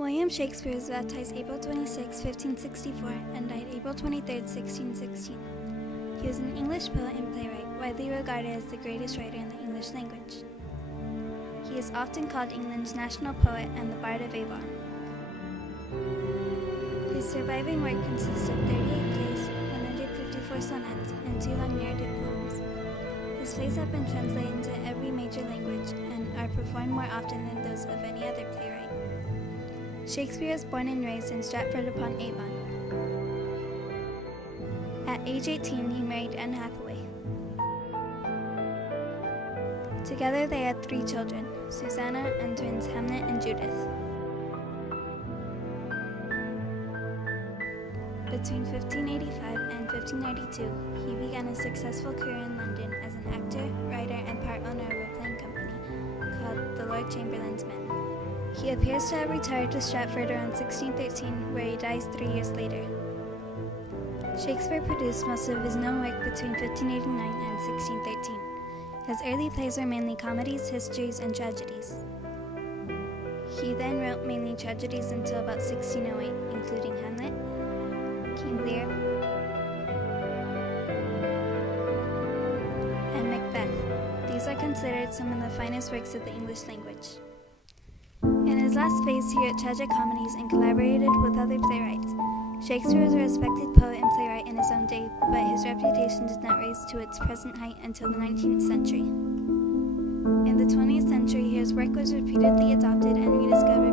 William Shakespeare was baptized April 26, 1564, and died April 23, 1616. He was an English poet and playwright, widely regarded as the greatest writer in the English language. He is often called England's national poet and the Bard of Avon. His surviving work consists of 38 plays, 154 sonnets, and 2 long-narrative poems. His plays have been translated into every major language and are performed more often than those of any other playwright. Shakespeare was born and raised in Stratford-upon-Avon. At age 18, he married Anne Hathaway. Together they had 3 children, Susanna and twins Hamnet and Judith. Between 1585 and 1592, he began a successful career in London as an actor, writer, and part owner of a playing company called the Lord Chamberlain's Men. He appears to have retired to Stratford around 1613, where he dies 3 years later. Shakespeare produced most of his known work between 1589 and 1613. His early plays were mainly comedies, histories, and tragedies. He then wrote mainly tragedies until about 1608, including Hamlet, King Lear, and Macbeth. These are considered some of the finest works of the English language. In his last phase, he wrote tragic comedies and collaborated with other playwrights. Shakespeare was a respected poet and playwright in his own day, but his reputation did not rise to its present height until the 19th century. In the 20th century, his work was repeatedly adopted and rediscovered